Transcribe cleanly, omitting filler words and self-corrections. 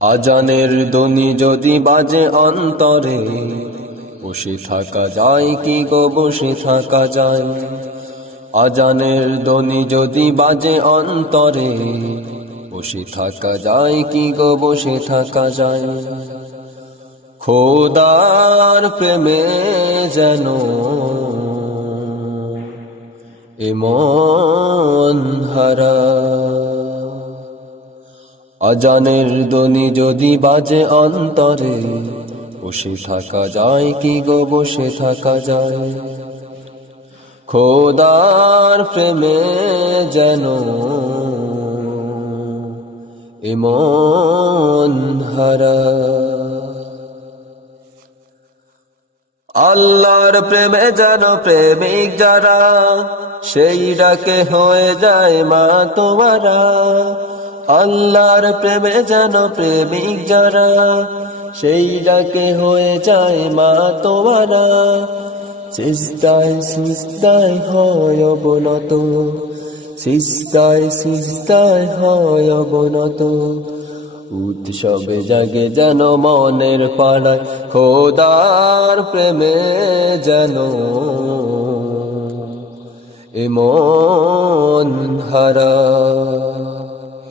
আজানের ধ্বনি যদি বাজে অন্তরে, বসে থাকা যায় কি গো বসে থাকা যায়। আজানের ধ্বনি যদি বাজে অন্তরে, বসে থাকা যায় কি গো বসে থাকা যায়। খোদার প্রেমে যেন এমন হারা। আজানের ধ্বনি যদি বাজে অন্তরে, বসে থাকা যায় কি গো বসে থাকা যায়। খোদার প্রেমে যেন এমন হারা। আল্লাহর প্রেমে যেন প্রেমিক যারা, সেই ডাকে হয়ে যায় মাতোয়ারা। আল্লাহর প্রেমে যেন প্রেমিক যারা, সেই ডাকে হয়ে যায় মাতোয়ারা। সিজদায় সিজদায় হয় অবনত, সিজদায় সিজদায় হয় অবনত। উৎসবে জাগে যেন মনের পাড়ায়, খোদার প্রেমে যেন এমন হারা।